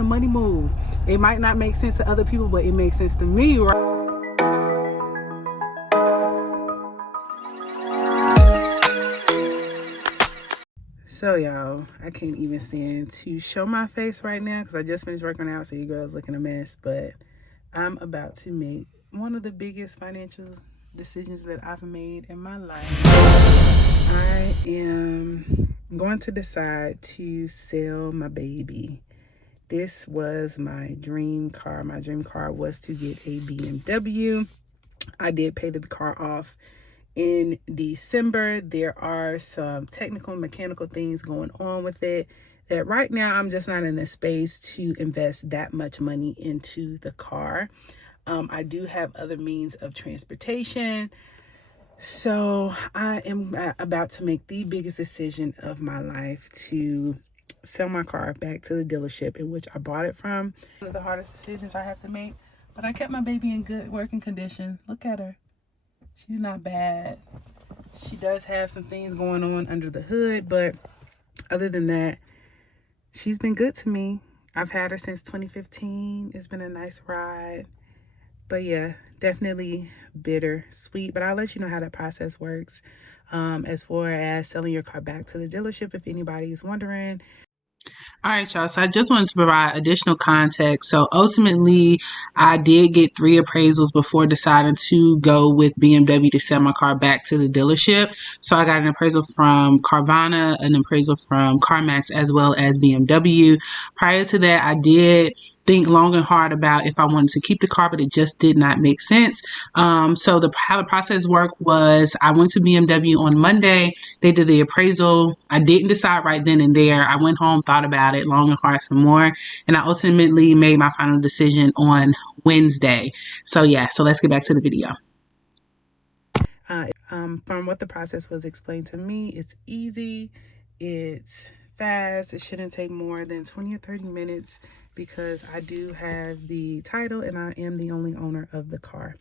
the money move. It might not make sense to other people, but it makes sense to me, right? So y'all, I can't even stand to show my face right now because I just finished working out, so you girls looking a mess. But I'm about to make one of the biggest financial decisions that I've made in my life. I am going to decide to sell my baby. This was my dream car. My dream car was to get a BMW. I did pay the car off in December. There are some technical and mechanical things going on with it that right now I'm just not in a space to invest that much money into the car. I do have other means of transportation. So I am about to make the biggest decision of my life to sell my car back to the dealership in which I bought it from. One of the hardest decisions I have to make, but I kept my baby in good working condition. Look at her. She's not bad. She does have some things going on under the hood, but other than that, she's been good to me. I've had her since 2015. It's been a nice ride. But yeah, definitely bittersweet. But I'll let you know how that process works as far as selling your car back to the dealership, if anybody is wondering. All right, y'all. So I just wanted to provide additional context. So ultimately, I did get 3 appraisals before deciding to go with BMW to sell my car back to the dealership. So I got an appraisal from Carvana, an appraisal from CarMax, as well as BMW. Prior to that, I did think long and hard about if I wanted to keep the car, but it just did not make sense. So how the process worked was I went to BMW on Monday. They did the appraisal. I didn't decide right then and there. I went home, thought about it long and hard some more, and I ultimately made my final decision on Wednesday. So yeah, so let's get back to the video. From what the process was explained to me, it's easy, it's fast, it shouldn't take more than 20 or 30 minutes because I do have the title and I am the only owner of the car.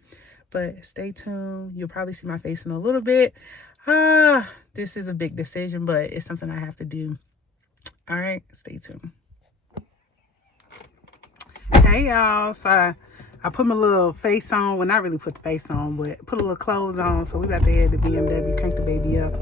But stay tuned. You'll probably see my face in a little bit. This is a big decision, but it's something I have to do. All right, stay tuned. Hey y'all, so I put my little face on. Well, not really put the face on, but put a little clothes on. So we about to head to BMW, crank the baby up.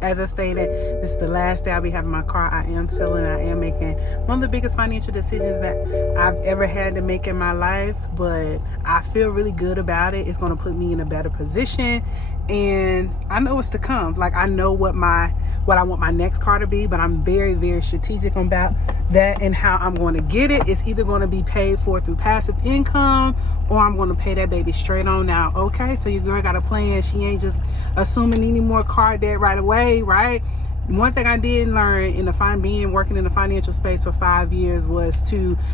As I stated, this is the last day I'll be having my car. I am selling. I am making one of the biggest financial decisions that I've ever had to make in my life, but I feel really good about it. It's going to put me in a better position, and I know what's to come. Like, I know what I want my next car to be, but I'm very, very strategic about that and how I'm going to get it. It's either going to be paid for through passive income or I'm going to pay that baby straight on out. Okay, so your girl got a plan. She ain't just assuming any more car debt right away, right? One thing I did learn working in the financial space for 5 years was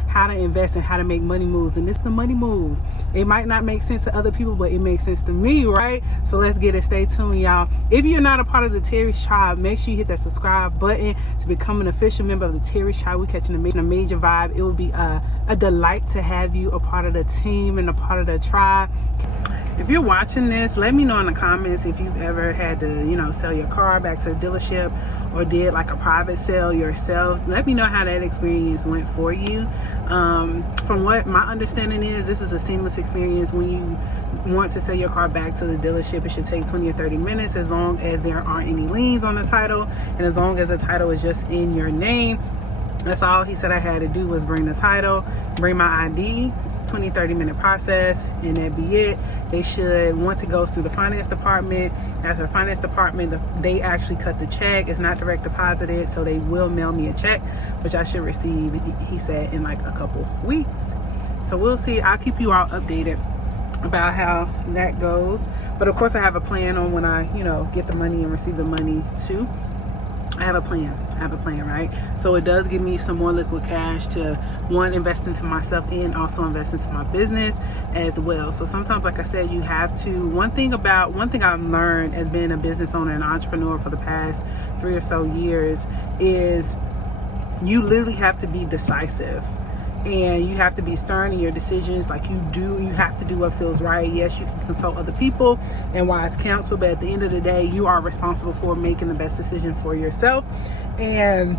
how to invest and how to make money moves. And it's the money move. It might not make sense to other people, but it makes sense to me, right? So let's get it. Stay tuned, y'all. If you're not a part of the Terri tribe, make sure you hit that subscribe button to become an official member of the Terri tribe. We're catching a major vibe. It will be a delight to have you a part of the team and a part of the tribe. If you're watching this, let me know in the comments if you've ever had to, sell your car back to the dealership or did like a private sale yourself. Let me know how that experience went for you. From what my understanding is, this is a seamless experience. When you want to sell your car back to the dealership, it should take 20 or 30 minutes as long as there aren't any liens on the title and as long as the title is just in your name. That's all he said I had to do was bring the title, bring my ID. It's a 20-30 minute process, and that'd be it. They should, once it goes through the finance department, after the finance department, they actually cut the check. It's not direct deposited, so they will mail me a check, which I should receive, he said, in like a couple weeks. So we'll see. I'll keep you all updated about how that goes. But of course, I have a plan on when I, get the money and receive the money too. I have a plan, right? So it does give me some more liquid cash to, one, invest into myself and also invest into my business as well. So sometimes, like I said, you have to, one thing I've learned as being a business owner and entrepreneur for the past 3 or so years is you literally have to be decisive. And you have to be stern in your decisions. Like you have to do what feels right. Yes, you can consult other people and wise counsel, but at the end of the day, you are responsible for making the best decision for yourself. And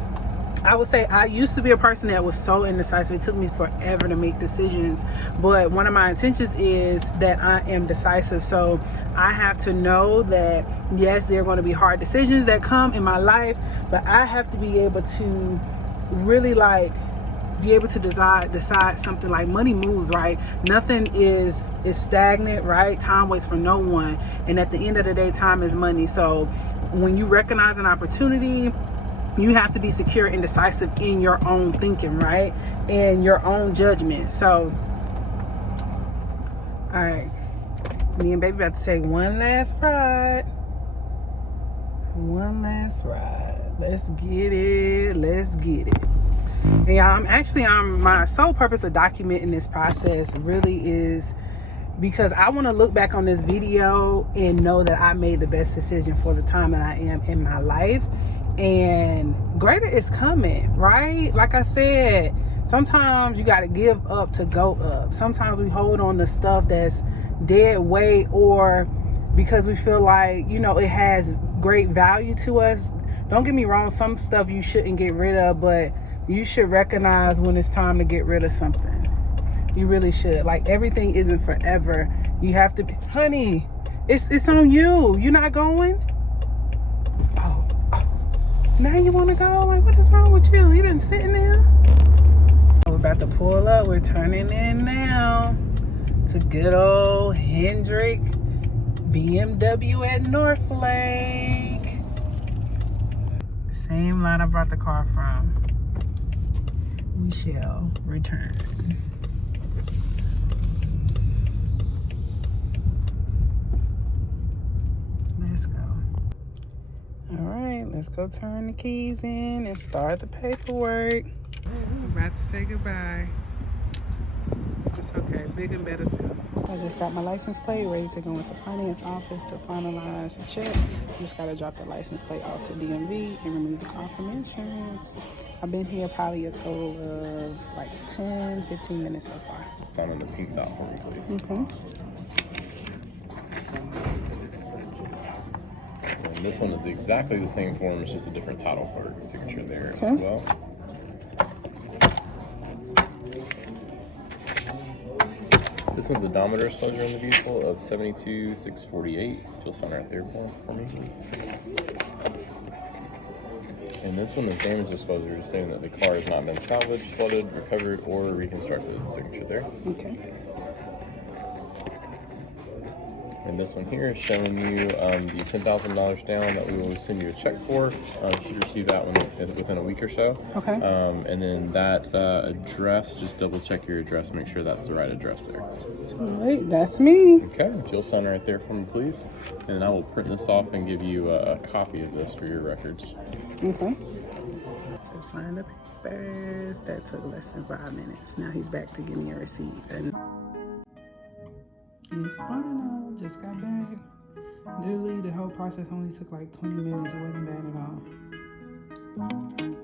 I would say I used to be a person that was so indecisive. It took me forever to make decisions. But one of my intentions is that I am decisive. So I have to know that, yes, there are going to be hard decisions that come in my life, but I have to be able to really be able to decide something. Like, money moves, right? Nothing is stagnant, right? Time waits for no one. And at the end of the day, time is money. So when you recognize an opportunity, you have to be secure and decisive in your own thinking, right? And your own judgment. So, all right. Me and baby about to take one last ride. One last ride. Let's get it. Let's get it. And y'all, my sole purpose of documenting this process really is because I want to look back on this video and know that I made the best decision for the time that I am in my life. And greater is coming, right? Like I said, sometimes you got to give up to go up. Sometimes we hold on to stuff that's dead weight, or because we feel like, it has great value to us. Don't get me wrong, some stuff you shouldn't get rid of, but you should recognize when it's time to get rid of something. You really should. Like, everything isn't forever. You have to be, honey, it's on you. You're not going? Oh. Now you want to go? Like, what is wrong with you? You been sitting there? We're about to pull up. We're turning in now to good old Hendrick BMW at North Lake. Same line I brought the car from. We shall return. Let's go. All right, let's go turn the keys in and start the paperwork. We're about to say goodbye. It's okay, big and better's coming. I just got my license plate ready to go into finance office to finalize the check. Just gotta drop the license plate off to DMV and remove the car from insurance. I've been here probably a total of like 10-15 minutes so far. Sign on the pink dot for me, please. Okay. And this one is exactly the same form, it's just a different title clerk signature there as well. This one's odometer disclosure in the vehicle of 72,648. If you'll sign right there for me, please. And this one is damage disclosure, just saying that the car has not been salvaged, flooded, recovered, or reconstructed. Signature there. Okay. And this one here is showing you the $10,000 down that we will send you a check for. You should receive that one within a week or so. Okay. And then that address, just double check your address, make sure that's the right address there. All right, that's me. Okay, if you'll sign right there for me, please. And then I will print this off and give you a copy of this for your records. Okay. Just signed the papers. That took less than 5 minutes. Now he's back to give me a receipt. And it's final. Just got back. Literally, the whole process only took like 20 minutes. It wasn't bad at all.